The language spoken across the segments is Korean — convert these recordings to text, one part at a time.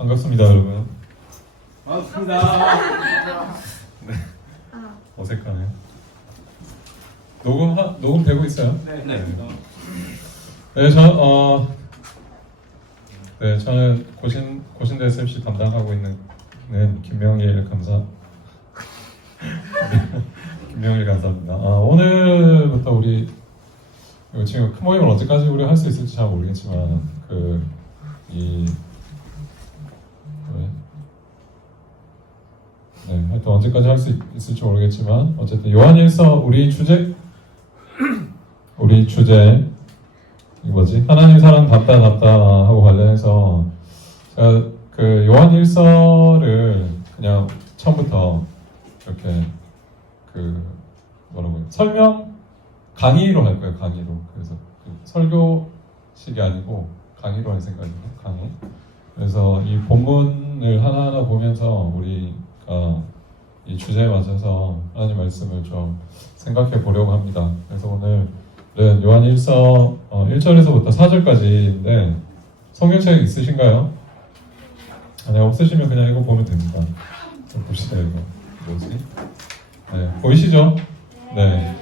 반갑습니다, 여러분. 반갑습니다. 네. 어색하네요. 녹음 되고 있어요? 네. 네, 저는 고신대 SMC 담당하고 있는 김명일 간사. 김명일 간사입니다. 오늘부터 우리 지금 큰 모임을 언제까지 우리 할 수 있을지 잘 모르겠지만 하여튼 언제까지 할 수 있을지 모르겠지만 어쨌든 요한일서 우리 주제 이 뭐지? 하나님 사랑 답다 하고 관련해서 제가 그 요한일서를 그냥 처음부터 이렇게 설명 강의로 할 거예요. 강의로. 그래서 설교식이 아니고 강의로 할 생각이에요. 강의. 그래서 이 본문을 하나하나 보면서 우리가 이 주제에 맞춰서 하나님 말씀을 좀 생각해 보려고 합니다. 그래서 오늘은 요한일서 1절에서부터 4절까지인데 성경책 있으신가요? 아니, 없으시면 그냥 이거 보면 됩니다. 좀 봅시다. 이거 뭐지? 네, 보이시죠? 네.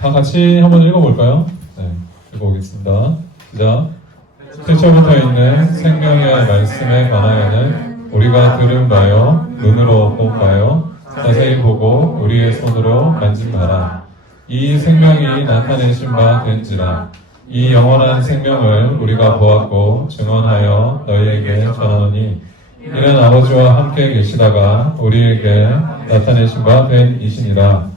다 같이 한번 읽어볼까요? 네, 읽어보겠습니다. 시작. 태초부터 있는 생명의 말씀에 관하여는 우리가 들은 바요, 눈으로 본 바요, 자세히 보고 우리의 손으로 만진 바라. 이 생명이 나타내신 바 된지라. 이 영원한 생명을 우리가 보았고 증언하여 너희에게 전하노니 이는 아버지와 함께 계시다가 우리에게 나타내신 바 된 이시니라.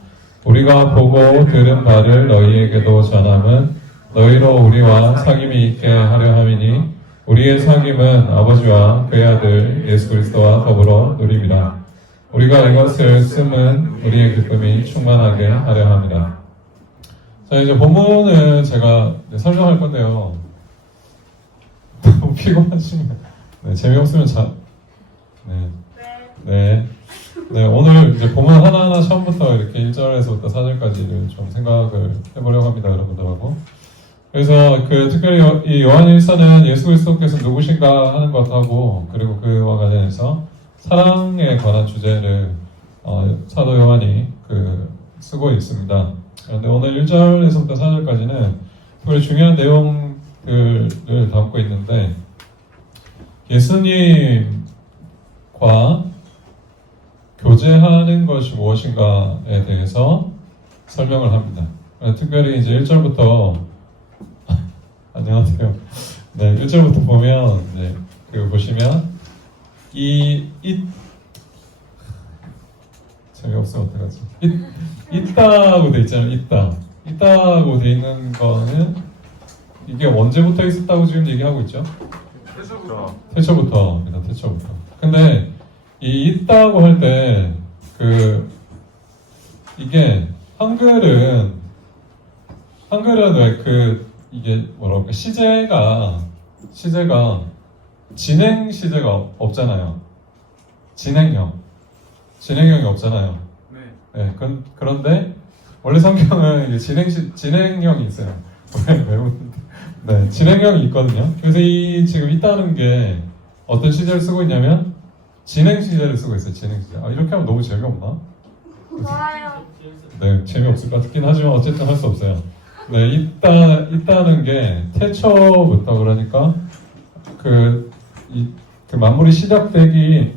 우리가 보고 들은 바를 너희에게도 전함은 너희로 우리와 사귐이 있게 하려 함이니 우리의 사귐은 아버지와 그의 아들 예수 그리스도와 더불어 누림이라. 우리가 이것을 쓰면 우리의 기쁨이 충만하게 하려 함이라. 자, 이제 본문은 제가 설명할 건데요. 너무 피곤하시면 재미없으면 오늘 이제 본문 하나하나 처음부터 이렇게 1절에서부터 4절까지를 좀 생각을 해보려고 합니다, 여러분들하고. 그래서 특별히 이 요한일서는 예수 그리스도께서 누구신가 하는 것하고 그리고 그와 관련해서 사랑에 관한 주제를 사도 요한이 쓰고 있습니다. 그런데 오늘 1절에서부터 4절까지는 특별히 중요한 내용들을 담고 있는데 예수님과 교제하는 것이 무엇인가에 대해서 설명을 합니다. 특별히 이제 1절부터 안녕하세요. 네, 1절부터 보면 보시면 재미없으면 어떡하지? 있다고 돼 있잖아요. 있다고 돼 있는 거는 이게 언제부터 있었다고 지금 얘기하고 있죠? 태초부터입니다. 태초부터. 근데 이 있다고 할 때 이게 한글은 왜 이게 뭐라고 시제가 진행 시제가 없잖아요. 진행형이 없잖아요. 네. 그런데 원래 성경은 이제 진행형이 있어요. 네, 진행형이 있거든요. 그래서 지금 있다는 게 어떤 시제를 쓰고 있냐면 진행 시제를 쓰고 있어요. 진행 시제. 이렇게 하면 너무 재미없나? 좋아요. 네, 재미없을 것 같긴 하지만 어쨌든 할 수 없어요. 네, 있다는 게 태초부터 그러니까 그 만물이 시작되기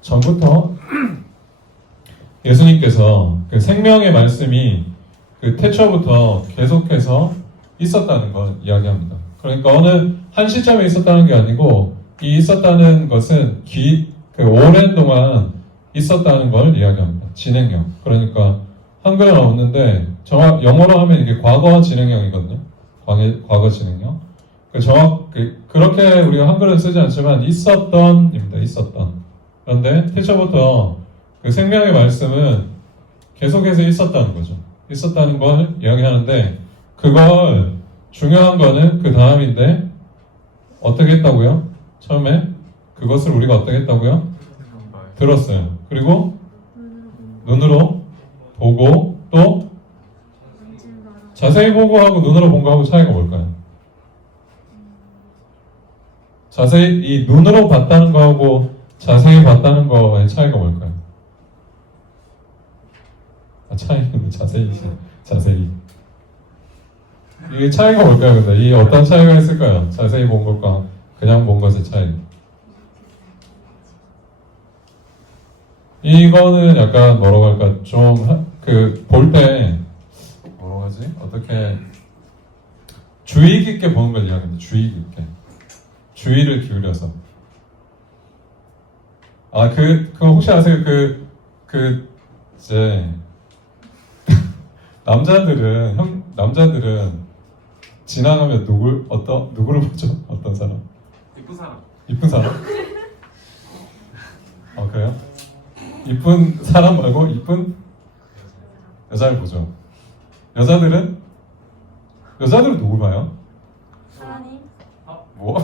전부터 예수님께서 생명의 말씀이 태초부터 계속해서 있었다는 걸 이야기합니다. 그러니까 어느 한 시점에 있었다는 게 아니고 이 있었다는 것은 오랜 동안 있었다는 걸 이야기합니다. 진행형. 그러니까 한글은 없는데 영어로 하면 이게 과거 진행형이거든요. 과거 진행형. 그렇게 우리가 한글은 쓰지 않지만 있었던입니다. 있었던. 그런데 태초부터 생명의 말씀은 계속해서 있었다는 거죠. 있었다는 걸 이야기하는데 그걸 중요한 거는 그 다음인데 어떻게 했다고요? 처음에 그것을 우리가 어떻게 했다고요? 들었어요. 그리고 눈으로 보고 또 자세히 보고 하고 눈으로 본 거하고 차이가 뭘까요? 자세히 이 눈으로 봤다는 거하고 자세히 봤다는 거의 차이가 뭘까요? 차이는 자세히. 이게 차이가 뭘까요? 근데 이 어떤 차이가 있을까요? 자세히 본 것과 그냥 본 것의 차이. 이거는 약간 뭐라고 할까? 좀 볼 때 뭐라고 하지? 어떻게 주의 깊게 보는 걸 이야기합니다. 주의 깊게. 주의를 기울여서. 그거 혹시 아세요? 이제 남자들은 지나가면 누구를 보죠? 어떤 사람? 예쁜 사람. 이쁜 사람? 그래요? 이쁜 사람 말고 이쁜 여자를 보죠. 여자들은 누구 봐요? 하나님. 뭐?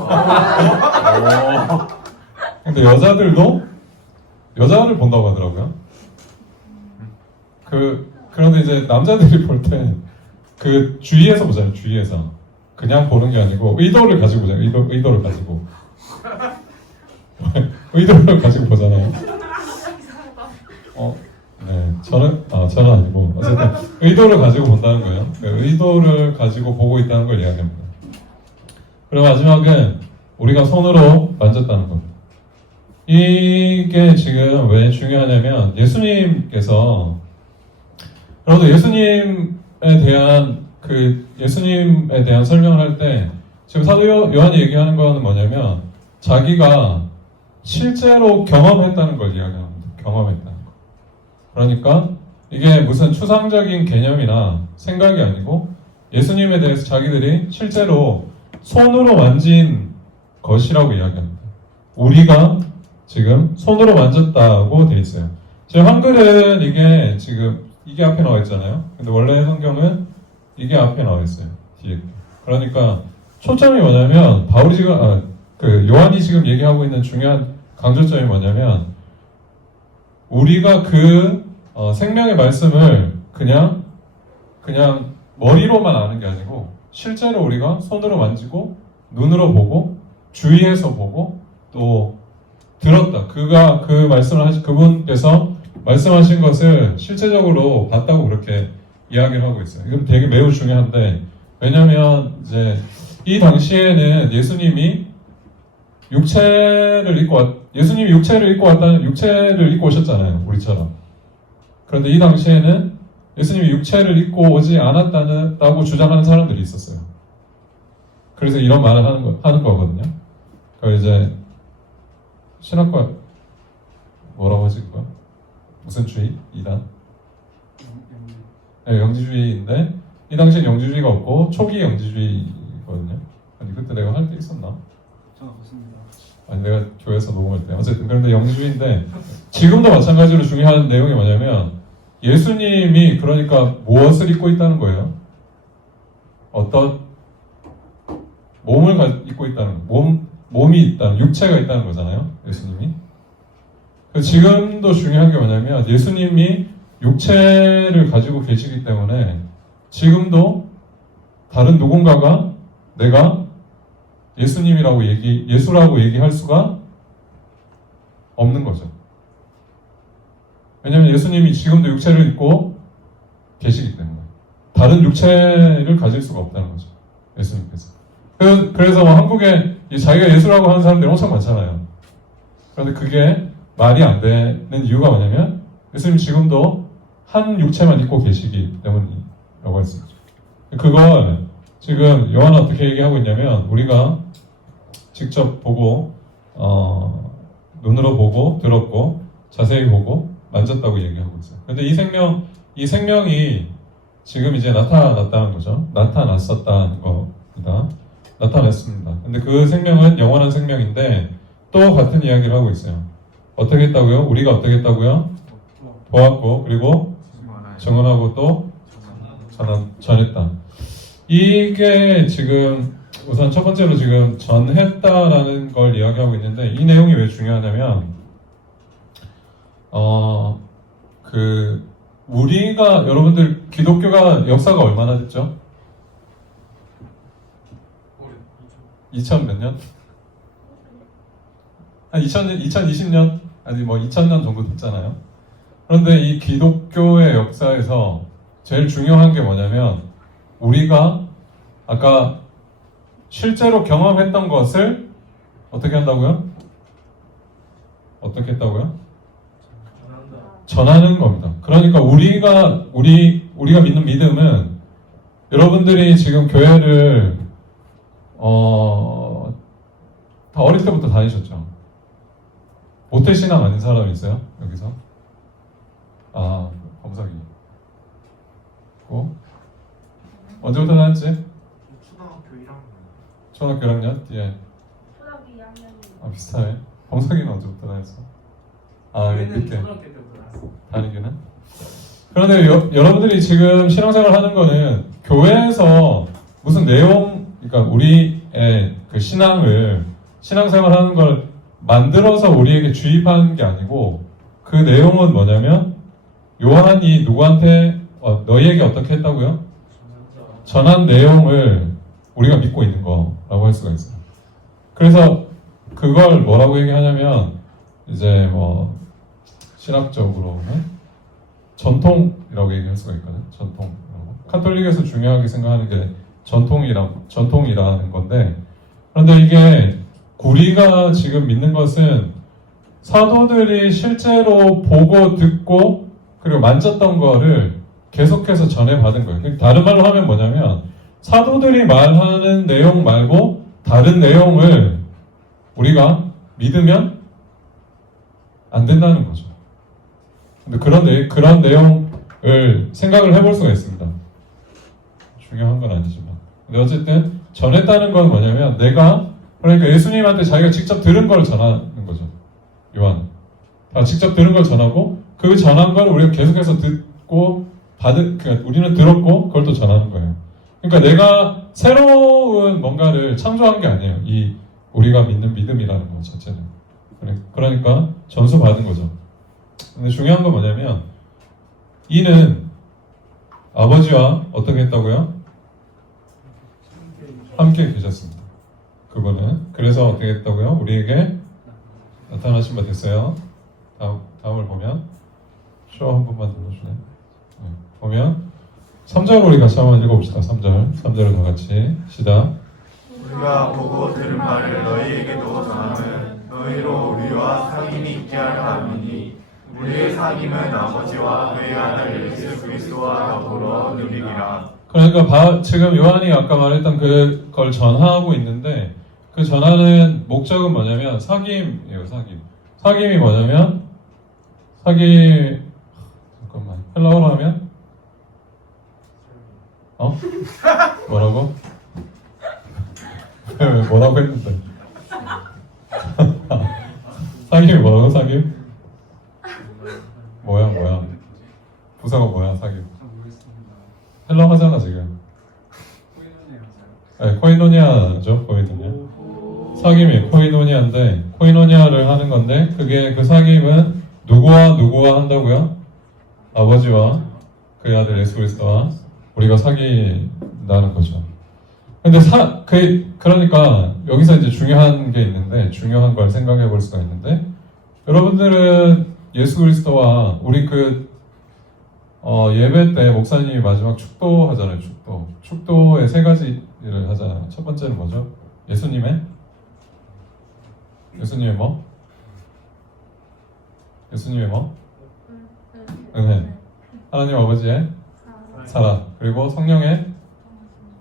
근데 여자들도 여자를 본다고 하더라고요. 그런데 이제 남자들이 볼 때 주위에서 보잖아요. 주위에서 그냥 보는 게 아니고 의도를 가지고 보잖아요. 의도를 가지고 의도를 가지고 보잖아요. 네, 저는 아니고 어쨌든 의도를 가지고 본다는 거예요. 의도를 가지고 보고 있다는 걸 이야기합니다. 그리고 마지막은 우리가 손으로 만졌다는 겁니다. 이게 지금 왜 중요하냐면 예수님께서 여러분들 예수님에 대한 설명을 할 때 지금 사도 요한이 얘기하는 거는 뭐냐면 자기가 실제로 경험했다는 걸 이야기합니다. 경험했다는 거. 그러니까 이게 무슨 추상적인 개념이나 생각이 아니고 예수님에 대해서 자기들이 실제로 손으로 만진 것이라고 이야기합니다. 우리가 지금 손으로 만졌다고 돼 있어요. 지금 한글은 이게 앞에 나와 있잖아요. 근데 원래 성경은 이게 앞에 나와 있어요. 뒤에. 그러니까 초점이 뭐냐면 요한이 지금 얘기하고 있는 중요한 강조점이 뭐냐면 우리가 생명의 말씀을 그냥 머리로만 아는 게 아니고 실제로 우리가 손으로 만지고 눈으로 보고 주위에서 보고 또 들었다. 그분께서 말씀하신 것을 실제적으로 봤다고 그렇게 이야기를 하고 있어요. 이건 되게 매우 중요한데 왜냐하면 이제 이 당시에는 예수님이 육체를 입고 오셨잖아요. 우리처럼. 그런데 이 당시에는 예수님이 육체를 입고 오지 않았다고 주장하는 사람들이 있었어요. 그래서 이런 말을 하는 거거든요. 이제 신학과 뭐라고 하지 그거? 무슨 주의? 이단? 네, 영지주의인데 이 당시엔 영지주의가 없고 초기 영지주의거든요. 아니 그때 내가 할 때 있었나? 저는 없습니다. 아니 내가 교회에서 녹음할 때 어쨌든 그런데 영지주의인데 지금도 마찬가지로 중요한 내용이 뭐냐면 예수님이 그러니까 무엇을 입고 있다는 거예요? 어떤 몸을 입고 있다는 몸이 있다는 육체가 있다는 거잖아요. 예수님이. 지금도 중요한 게 뭐냐면 예수님이 육체를 가지고 계시기 때문에 지금도 다른 누군가가 내가 예수라고 얘기할 수가 없는 거죠. 왜냐하면 예수님이 지금도 육체를 입고 계시기 때문에 다른 육체를 가질 수가 없다는 거죠. 예수님께서. 그래서 한국에 자기가 예수라고 하는 사람들이 엄청 많잖아요. 그런데 그게 말이 안 되는 이유가 뭐냐면 예수님 지금도 한 육체만 입고 계시기 때문이라고 할 수 있죠. 그걸 지금 요한은 어떻게 얘기하고 있냐면 우리가 직접 보고 눈으로 보고 들었고 자세히 보고 만졌다고 얘기하고 있어요. 근데 이 생명이 지금 이제 나타났다는 거죠. 나타났었다는 겁니다. 나타났습니다. 근데 그 생명은 영원한 생명인데 또 같은 이야기를 하고 있어요. 어떻게 했다고요? 우리가 어떻게 했다고요? 보았고 그리고 증언하고 또 전했다. 이게 지금 우선 첫 번째로 지금 전했다라는 걸 이야기하고 있는데 이 내용이 왜 중요하냐면 우리가 여러분들 기독교가 역사가 얼마나 됐죠? 2000 몇 년? 한 2020년 아니 뭐 2000년 정도 됐잖아요. 그런데 이 기독교의 역사에서 제일 중요한 게 뭐냐면 우리가 아까 실제로 경험했던 것을 어떻게 한다고요? 어떻게 했다고요? 전하는 겁니다. 그러니까 우리가 믿는 믿음은 여러분들이 지금 교회를 다 어릴 때부터 다니셨죠? 모태신앙 아닌 사람 있어요? 여기서? 아, 검사기. 언제부터 다녔지? 초등학교 1학년. 초등학교 1학년? 예. 초등학교 2학년이 아, 비슷하네. 검사기는 언제부터 다녔어? 아, 그때 초등학교 때부터 나왔어. 다니기는? 그런데 여러분들이 지금 신앙생활 하는 거는 교회에서 무슨 내용, 그러니까 우리의 그 신앙생활 하는 걸 만들어서 우리에게 주입하는 게 아니고 그 내용은 뭐냐면 요한이 누구한테 너희에게 어떻게 했다고요? 전한 내용을 우리가 믿고 있는 거라고 할 수가 있어요. 그래서 그걸 뭐라고 얘기하냐면 이제 뭐 신학적으로는 전통이라고 얘기할 수가 있거든. 전통. 카톨릭에서 중요하게 생각하는 게 전통이라는 건데, 그런데 이게 우리가 지금 믿는 것은 사도들이 실제로 보고 듣고 그리고 만졌던 거를 계속해서 전해받은 거예요. 다른 말로 하면 뭐냐면 사도들이 말하는 내용 말고 다른 내용을 우리가 믿으면 안 된다는 거죠. 근데 그런 내용을 생각을 해볼 수가 있습니다. 중요한 건 아니지만. 근데 어쨌든 전했다는 건 뭐냐면 그러니까 예수님한테 자기가 직접 들은 걸 전하는 거죠. 요한. 직접 들은 걸 전하고 그 전한 걸 우리가 계속해서 듣고 그러니까 우리는 들었고 그걸 또 전하는 거예요. 그러니까 내가 새로운 뭔가를 창조한 게 아니에요. 이 우리가 믿는 믿음이라는 것 자체는. 그러니까 전수받은 거죠. 근데 중요한 건 뭐냐면 이는 아버지와 어떻게 했다고요? 함께 계셨습니다. 그분은. 그래서 어떻게 했다고요? 우리에게 나타나신 바 됐어요. 다음을 보면 쇼 한 번만 눌러주네. 보면 3절 우리 같이 한번 읽어봅시다. 3절을 다 같이 시작. 우리가 보고 들은 말을 너희에게도 전하면 너희로 우리와 상임이 있게 할 함이니 우리의 상임은 아버지와 그의 아들 예수 그리스도와 더불어 누리리라. 그러니까 지금 요한이 아까 말했던 그걸 전하고 있는데 그 전하는 목적은 뭐냐면 사귐이에요. 사귐이 뭐냐면 잠깐만 헬라어로 하면 뭐라고? 왜 뭐라고 했는데 사귐이 뭐라고? 사귐? 뭐야? 부사가 뭐야? 사귐? 잘 모르겠습니다. 헬라어 하잖아 지금. 코이노네 하세요. 네, 코이노니아죠. 코이노니아. 사귐이 코이노니아인데 코이노니아를 하는 건데 그게 그 사귐은 누구와 한다고요? 아버지와 그의 아들 예수 그리스도와 우리가 사귄다는 거죠. 근데 그러니까 여기서 이제 중요한 게 있는데 중요한 걸 생각해 볼 수가 있는데 여러분들은 예수 그리스도와 우리 예배 때 목사님이 마지막 축도 하잖아요. 축도에 3가지를 하잖아요. 첫 번째는 뭐죠? 예수님의 뭐? 은혜. 하나님 아버지의 사랑. 그리고 성령의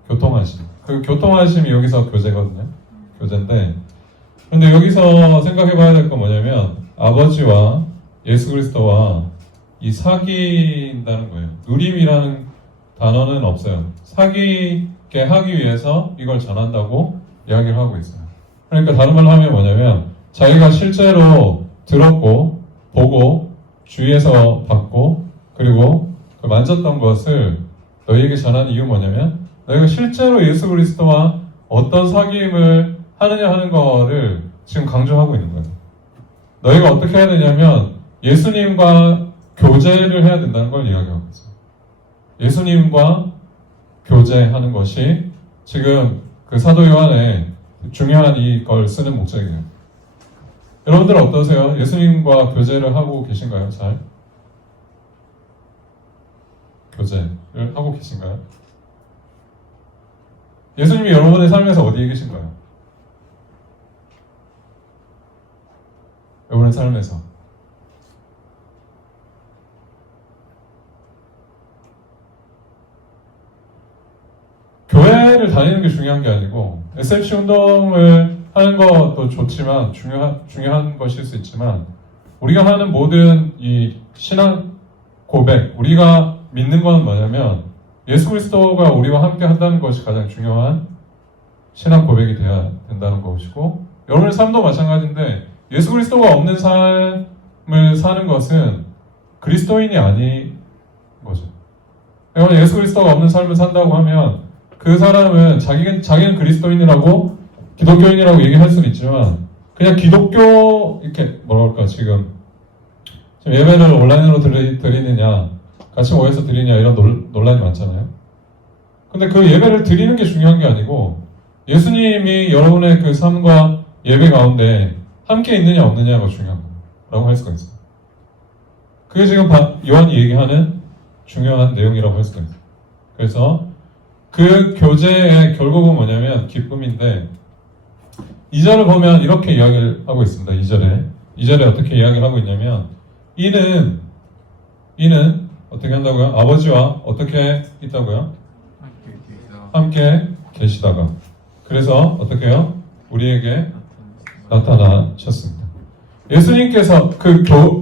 교통하심. 그 교통하심이 여기서 교제거든요. 교제인데. 근데 여기서 생각해 봐야 될 건 뭐냐면 아버지와 예수 그리스도와 이 사귄다는 거예요. 누림이라는 단어는 없어요. 사귀게 하기 위해서 이걸 전한다고 이야기를 하고 있어요. 그러니까 다른 말로 하면 뭐냐면 자기가 실제로 들었고 보고 주위에서 봤고 그리고 그 만졌던 것을 너희에게 전하는 이유는 뭐냐면 너희가 실제로 예수 그리스도와 어떤 사귐을 하느냐 하는 거를 지금 강조하고 있는 거예요. 너희가 어떻게 해야 되냐면 예수님과 교제를 해야 된다는 걸 이야기하고 있어요. 예수님과 교제하는 것이 지금 그 사도 요한의 중요한 이걸 쓰는 목적이에요. 여러분들 어떠세요? 예수님과 교제를 하고 계신가요? 잘? 교제를 하고 계신가요? 예수님이 여러분의 삶에서 어디에 계신가요? 여러분의 삶에서. 교회를 다니는 게 중요한 게 아니고 SFC 운동을 하는 것도 좋지만 중요한 것일 수 있지만 우리가 하는 모든 이 신앙 고백, 우리가 믿는 건 뭐냐면 예수 그리스도가 우리와 함께 한다는 것이 가장 중요한 신앙 고백이 돼야 된다는 것이고 여러분의 삶도 마찬가지인데 예수 그리스도가 없는 삶을 사는 것은 그리스도인이 아닌 거죠. 그러니까 예수 그리스도가 없는 삶을 산다고 하면 그 사람은 자기는 그리스도인이라고 기독교인이라고 얘기할 수는 있지만 그냥 기독교 이렇게 뭐랄까 지금 예배를 온라인으로 드리느냐 같이 모여서 드리느냐 이런 논란이 많잖아요. 근데 그 예배를 드리는 게 중요한 게 아니고 예수님이 여러분의 그 삶과 예배 가운데 함께 있느냐 없느냐가 중요한 거라고 할 수가 있어요. 그게 지금 요한이 얘기하는 중요한 내용이라고 할 수가 있어요. 그래서 그 교제의 결국은 뭐냐면 기쁨인데 2절을 보면 이렇게 이야기를 하고 있습니다. 2절에 어떻게 이야기를 하고 있냐면 이는 어떻게 한다고요? 아버지와 어떻게 있다고요? 함께 계시다가 그래서 어떻게 해요? 우리에게 나타나셨습니다. 예수님께서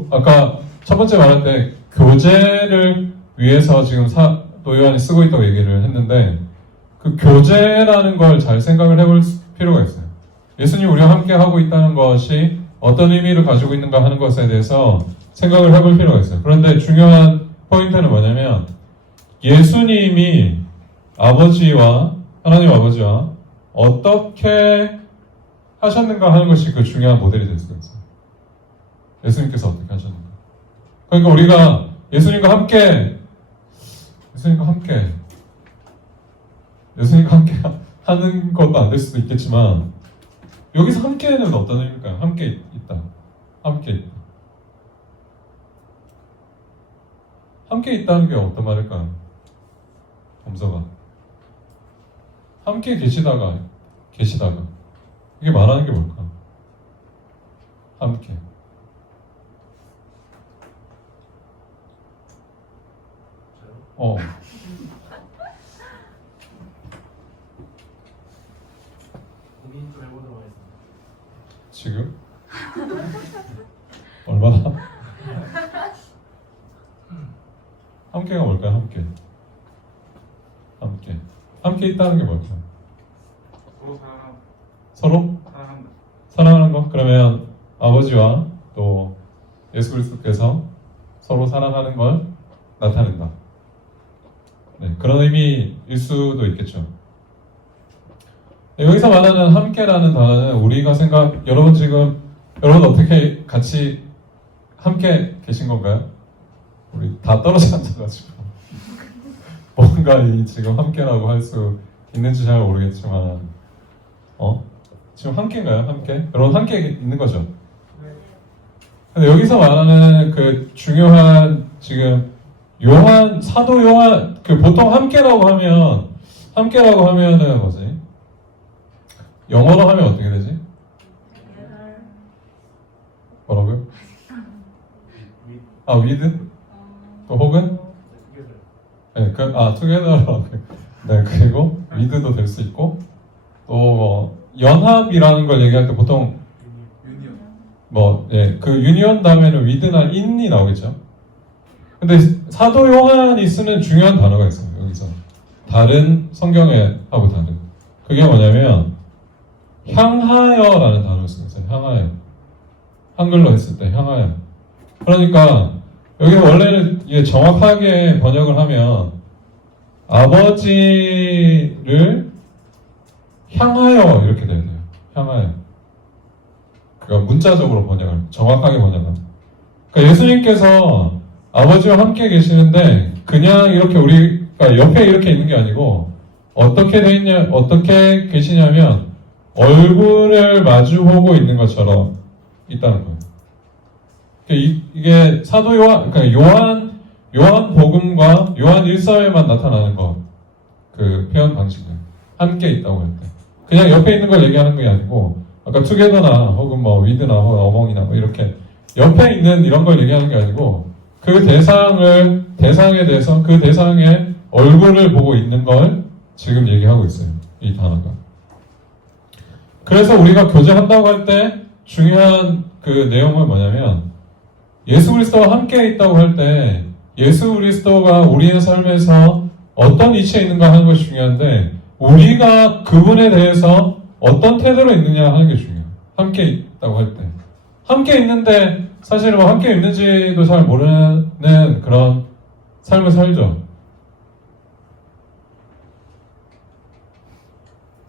아까 첫 번째 말할 때 교제를 위해서 지금 사도 요한이 쓰고 있다고 얘기를 했는데 그 교제라는 걸 잘 생각을 해볼 필요가 있어요. 예수님이 우리와 함께 하고 있다는 것이 어떤 의미를 가지고 있는가 하는 것에 대해서 생각을 해볼 필요가 있어요. 그런데 중요한 포인트는 뭐냐면 예수님이 하나님 아버지와 어떻게 하셨는가 하는 것이 그 중요한 모델이 될 수가 있어요. 예수님께서 어떻게 하셨는가. 그러니까 우리가 예수님과 함께 하는 것도 안 될 수도 있겠지만 여기서 함께는 어떤 의미일까요? 함께 있다. 함께 있다는 게 어떤 말일까요? 범서가 함께 계시다가 이게 말하는 게 뭘까? 함께 고민 좀 해보도록 하겠습니다. 지금? 얼마나? 함께가 뭘까요? 함께 있다는 게 뭘까요? 서로 서로 사랑한다. 사랑하는 거? 그러면 아버지와 또 예수 그리스도께서 서로 사랑하는 걸 나타낸다. 네, 그런 의미일 수도 있겠죠. 네, 여기서 말하는 함께라는 단어는 우리가 여러분 어떻게 같이 함께 계신 건가요? 우리 다 떨어져 앉아가지고 뭔가 지금 함께라고 할 수 있는지 잘 모르겠지만 지금 함께인가요? 함께? 여러분 함께 있는 거죠? 근데 여기서 말하는 그 중요한 지금 사도 요한 보통 함께라고 하면은 뭐지? 영어로 하면 어떻게 되지? 뭐라고요? with? 또 혹은? 네, together라고. 네, 그리고 with도 될 수 있고 또 연합이라는 걸 얘기할 때 보통 그 유니온 다음에는 with나 in이 나오겠죠. 근데 사도 요한이 쓰는 중요한 단어가 있어요. 여기서 다른 성경에 하고 다른 그게 뭐냐면 향하여라는 단어를 쓰고 있어요. 향하여. 한글로 했을 때 향하여. 그러니까 여기 원래는 이게 정확하게 번역을 하면 아버지를 향하여 이렇게 돼야 돼요. 향하여. 그러니까 문자적으로 정확하게 번역하면. 그러니까 예수님께서 아버지와 함께 계시는데 그냥 이렇게 우리가 옆에 이렇게 있는 게 아니고 어떻게 계시냐면 얼굴을 마주보고 있는 것처럼 있다는 거예요. 이게 사도 요한, 그러니까 요한 복음과 요한 1사회만 나타나는 것, 그 표현 방식은 함께 있다고 할 때, 그냥 옆에 있는 걸 얘기하는 게 아니고, 아까 투게더나 혹은 뭐 위드나 혹은 어몽이나 뭐 이렇게 옆에 있는 이런 걸 얘기하는 게 아니고, 그 대상에 대해서 그 대상의 얼굴을 보고 있는 걸 지금 얘기하고 있어요. 이 단어가. 그래서 우리가 교제한다고 할 때 중요한 그 내용은 뭐냐면, 예수 그리스도와 함께 있다고 할 때 예수 그리스도가 우리의 삶에서 어떤 위치에 있는가 하는 것이 중요한데, 우리가 그분에 대해서 어떤 태도로 있느냐 하는 게 중요해요. 함께 있다고 할 때. 함께 있는데 사실은 뭐 함께 있는지도 잘 모르는 그런 삶을 살죠.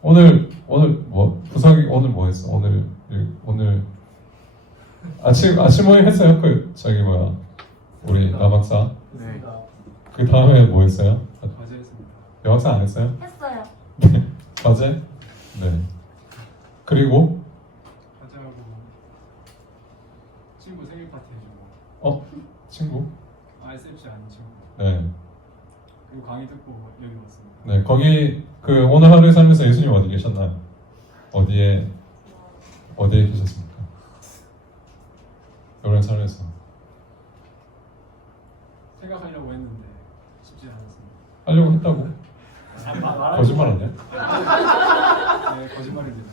오늘 뭐 부석이 오늘 뭐 했어? 오늘 아침 모임 했어요? 우리 남학사. 네. 그 다음에 뭐 했어요? 과제했습니다. 여학사 안 했어요? 했어요. 과제? 네. 그리고 과제하고 친구 생일 파티 해주고 친구? ISFC 아닌 친구 네. 그리고 강의 듣고 여기 왔습니다. 네. 거기 그 오늘 하루의 삶에서 예수님 어디 계셨나요? 어디에 계셨습니까? 여러분 삶에서 생각하려고 했는데 쉽지 않았습니다. 하려고 했다고? 거짓말 아니야? 네, 거짓말입니다.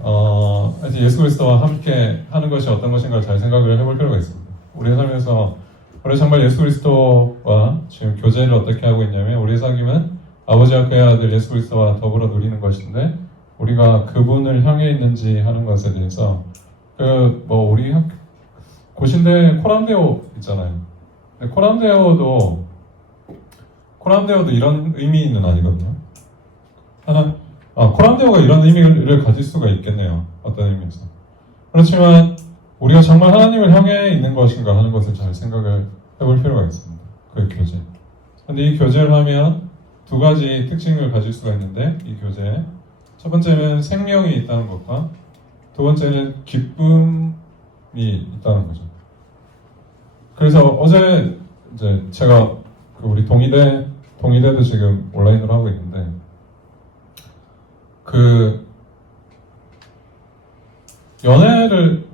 하여튼 예수 그리스도와 함께 하는 것이 어떤 것인가 잘 생각을 해볼 필요가 있습니다. 우리의 삶에서 우리 정말 예수 그리스도와 지금 교제를 어떻게 하고 있냐면, 우리의 사귐은 아버지와 그의 아들 예수 그리스도와 더불어 누리는 것인데, 우리가 그분을 향해 있는지 하는 것에 대해서 우리 고신대 코람데오 있잖아요. 코람데오도 이런 의미는 아니거든요. 코람데오가 이런 의미를 가질 수가 있겠네요. 어떤 의미에서. 그렇지만 우리가 정말 하나님을 향해 있는 것인가 하는 것을 잘 생각을 해볼 필요가 있습니다. 그 교제. 근데 이 교제를 하면 두 가지 특징을 가질 수가 있는데, 이 교제에 첫 번째는 생명이 있다는 것과 두 번째는 기쁨이 있다는 거죠. 그래서 어제 이제 제가 우리 동의대도 지금 온라인으로 하고 있는데, 연애를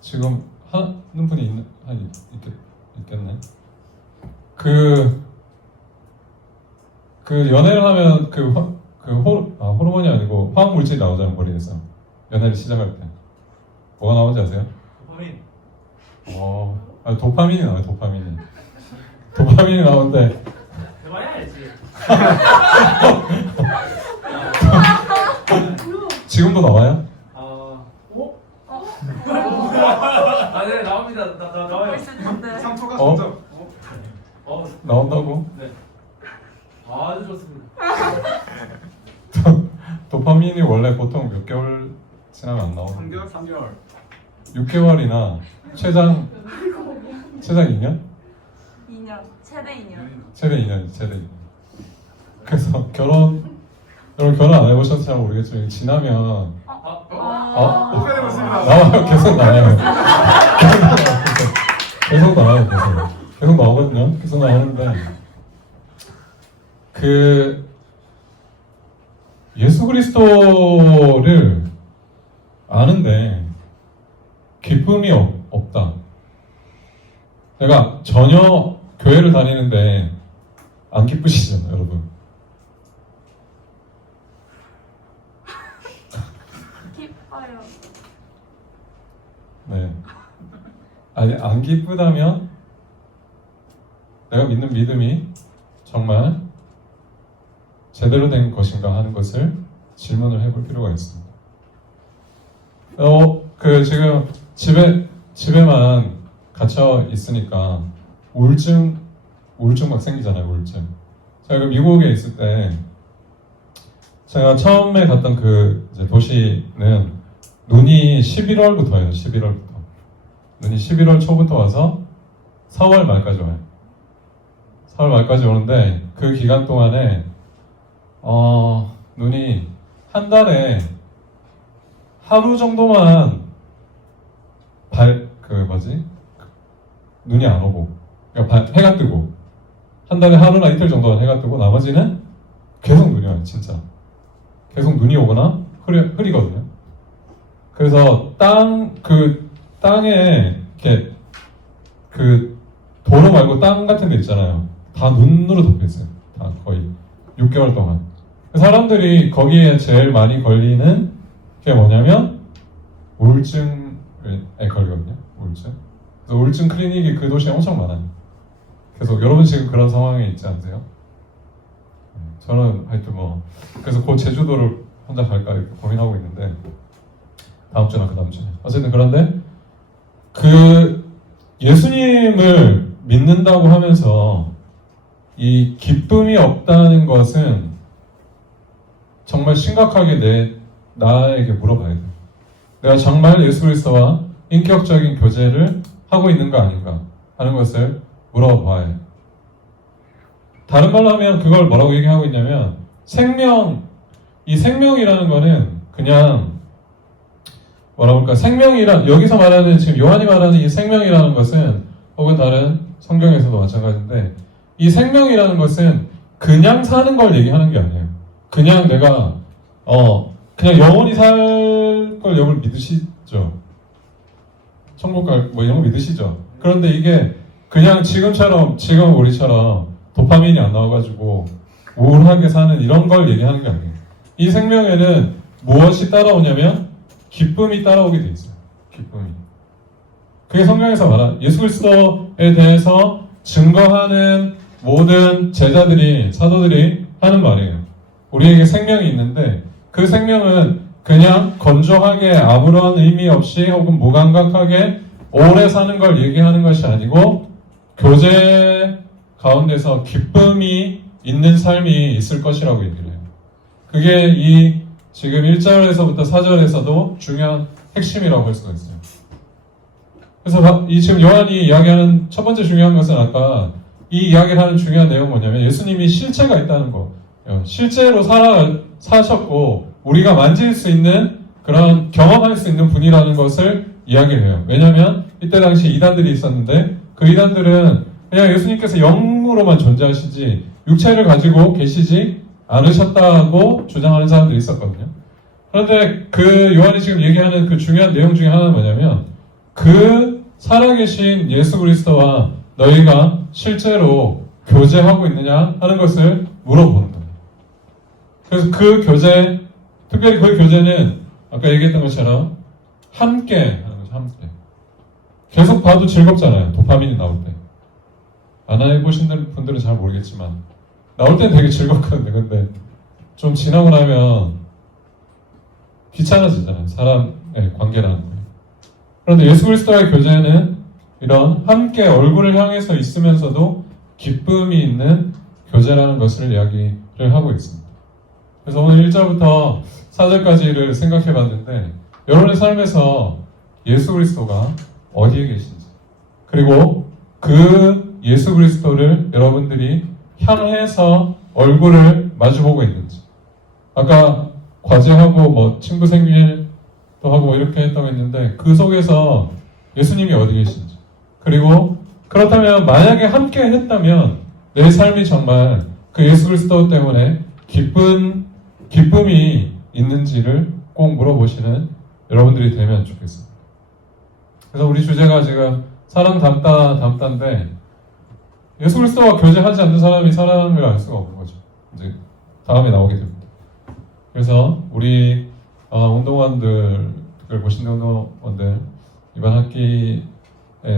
지금 하는 분이 있겠네. 연애를 하면 호르몬이 아니고 화학 물질이 나오잖아요, 머리에서. 연애를 시작할 때 뭐가 나오는지 아세요? 도파민. 도파민이 나와요. 도파민이 나오는데 대박이 알지. 지금도 나와요? 네, 나옵니다. 나와요. 볼 수 있는데. 상처가 어? 점점. 나온다고? 네. 아주 좋습니다. 도파민이 원래 보통 몇 개월 지나면 안 나오는데 3개월. 6개월이나 최장 2년? 2년. 최대 2년. 최대 2년. 그래서 여러분 결혼 안 해보셔서 잘 모르겠지만 지나면 오픈되고 있습니다. 나와요. 계속 나와요. 계속 나오거든요. 계속 나오는데 예수 그리스도를 아는데 기쁨이 없다. 내가 전혀 교회를 다니는데 안 기쁘시잖아요, 여러분. 기뻐요. 네. 아니, 안 기쁘다면 내가 믿는 믿음이 정말 제대로 된 것인가 하는 것을 질문을 해볼 필요가 있습니다. 지금 집에만 갇혀 있으니까 우울증 막 생기잖아요, 우울증. 제가 미국에 있을 때 제가 처음에 갔던 이제 도시는 눈이 11월부터예요, 11월부터. 눈이 11월 초부터 와서 4월 말까지 와요. 4월 말까지 오는데 그 기간 동안에 눈이 한 달에 하루 정도만 눈이 안 오고, 그러니까 해가 뜨고, 한 달에 하루나 이틀 정도만 해가 뜨고, 나머지는 계속 눈이 와요, 진짜. 계속 눈이 오거나 흐리거든요. 그래서 땅에 이렇게 도로 말고 땅 같은 데 있잖아요. 다 눈으로 덮여 있어요. 다 거의 6개월 동안. 사람들이 거기에 제일 많이 걸리는 게 뭐냐면 우울증에 걸리거든요. 우울증. 그래서 우울증 클리닉이 그 도시에 엄청 많아요. 계속 여러분 지금 그런 상황에 있지 않으세요? 저는 하여튼 그래서 곧 제주도를 혼자 갈까 이렇게 고민하고 있는데 다음 주나 그 다음 주에. 어쨌든 그런데 예수님을 믿는다고 하면서 이 기쁨이 없다는 것은 정말 심각하게 나에게 물어봐야 돼. 내가 정말 예수 그리스도와 인격적인 교제를 하고 있는 거 아닌가 하는 것을 물어봐야 해. 다른 말로 하면 그걸 뭐라고 얘기하고 있냐면 이 생명이라는 거는 그냥 여기서 말하는 지금 요한이 말하는 이 생명이라는 것은 혹은 다른 성경에서도 마찬가지인데 이 생명이라는 것은 그냥 사는 걸 얘기하는 게 아니에요. 그냥 내가 그냥 영원히 살 걸 여러분 믿으시죠? 천국 갈 이런 거 믿으시죠? 그런데 이게 그냥 지금 우리처럼 도파민이 안 나와가지고 우울하게 사는 이런 걸 얘기하는 게 아니에요. 이 생명에는 무엇이 따라오냐면 기쁨이 따라오게 돼 있어요. 기쁨이. 그게 성경에서 말한 예수 그리스도에 대해서 증거하는 모든 사도들이 하는 말이에요. 우리에게 생명이 있는데 그 생명은 그냥 건조하게 아무런 의미 없이 혹은 무감각하게 오래 사는 걸 얘기하는 것이 아니고 교제 가운데서 기쁨이 있는 삶이 있을 것이라고 얘기를 해요. 그게 지금 1절에서부터 4절에서도 중요한 핵심이라고 할 수가 있어요. 그래서 지금 요한이 이야기하는 첫 번째 중요한 것은 아까 이 이야기를 하는 중요한 내용은 뭐냐면 예수님이 실체가 있다는 거. 실제로 사셨고 우리가 만질 수 있는 그런 경험할 수 있는 분이라는 것을 이야기를 해요. 왜냐하면 이때 당시 이단들이 있었는데 그 이단들은 그냥 예수님께서 영으로만 존재하시지 육체를 가지고 계시지 않으셨다고 주장하는 사람들이 있었거든요. 그런데 그 요한이 지금 얘기하는 그 중요한 내용 중에 하나는 뭐냐면 그 살아계신 예수 그리스도와 너희가 실제로 교제하고 있느냐 하는 것을 물어보는 거예요. 그래서 그 교제, 특별히 그 교제는 아까 얘기했던 것처럼 함께 하는 거죠. 함께. 계속 봐도 즐겁잖아요. 도파민이 나올 때. 안 해보신 분들은 잘 모르겠지만 나올 때는 되게 즐겁거든요. 근데 좀 지나고 나면 귀찮아지잖아요. 사람의 관계라는 거예요. 그런데 예수 그리스도와의 교제는 이런 함께 얼굴을 향해서 있으면서도 기쁨이 있는 교제라는 것을 이야기를 하고 있습니다. 그래서 오늘 1절부터 4절까지를 생각해 봤는데 여러분의 삶에서 예수 그리스도가 어디에 계신지 그리고 그 예수 그리스도를 여러분들이 향해서 얼굴을 마주보고 있는지 아까 과제하고 친구 생일도 하고 이렇게 했다고 했는데 그 속에서 예수님이 어디 계신지 그리고 그렇다면 만약에 함께 했다면 내 삶이 정말 그 예수 그리스도 때문에 기쁨이 있는지를 꼭 물어보시는 여러분들이 되면 좋겠습니다. 그래서 우리 주제가 지금 사랑 담다인데 예수 그리스도와 교제하지 않는 사람이 사랑을 알 수가 없는 거죠. 이제 다음에 나오게 됩니다. 그래서 우리 운동원들, 특별히 보신 운동원들 이번 학기에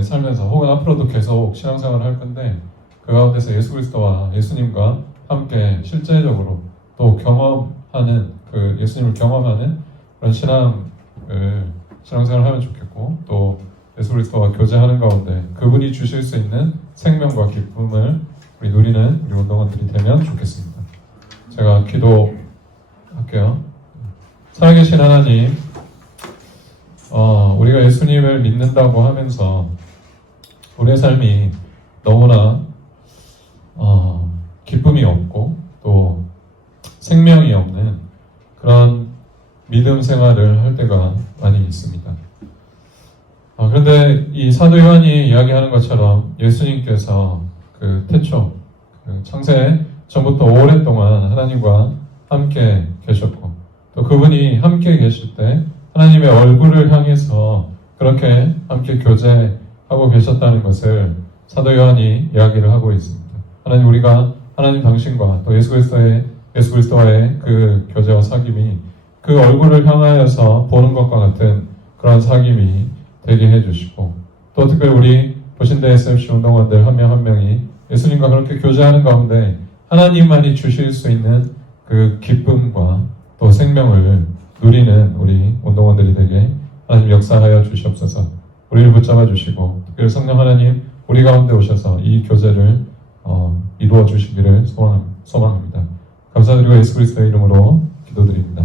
살면서 혹은 앞으로도 계속 신앙생활을 할 건데 그 가운데서 예수 그리스도와 예수님과 함께 실제적으로 또 경험하는 그 예수님을 경험하는 그런 신앙생활을 하면 좋겠고 또 예수 그리스도와 교제하는 가운데 그분이 주실 수 있는 생명과 기쁨을 우리 누리는 우리 운동원들이 되면 좋겠습니다. 제가 기도할게요. 살아계신 하나님, 우리가 예수님을 믿는다고 하면서 우리의 삶이 너무나 기쁨이 없고 또 생명이 없는 그런 믿음 생활을 할 때가 많이 있습니다. 그런데 이 사도 요한이 이야기하는 것처럼 예수님께서 그 태초, 그 창세 전부터 오랫동안 하나님과 함께 계셨고 또 그분이 함께 계실 때 하나님의 얼굴을 향해서 그렇게 함께 교제하고 계셨다는 것을 사도 요한이 이야기를 하고 있습니다. 하나님 우리가 하나님 당신과 또 예수 그리스도와의 그 교제와 사귐이 그 얼굴을 향하여서 보는 것과 같은 그런 사귐이 되게 해주시고 또 특별히 우리 보신대 SMC 운동원들 한 명 한 명이 예수님과 그렇게 교제하는 가운데 하나님만이 주실 수 있는 그 기쁨과 또 생명을 누리는 우리 운동원들이 되게 하나님 역사하여 주시옵소서. 우리를 붙잡아 주시고 특별히 성령 하나님 우리 가운데 오셔서 이 교제를 이루어 주시기를 소망합니다. 감사드리고 예수 그리스도의 이름으로 기도드립니다.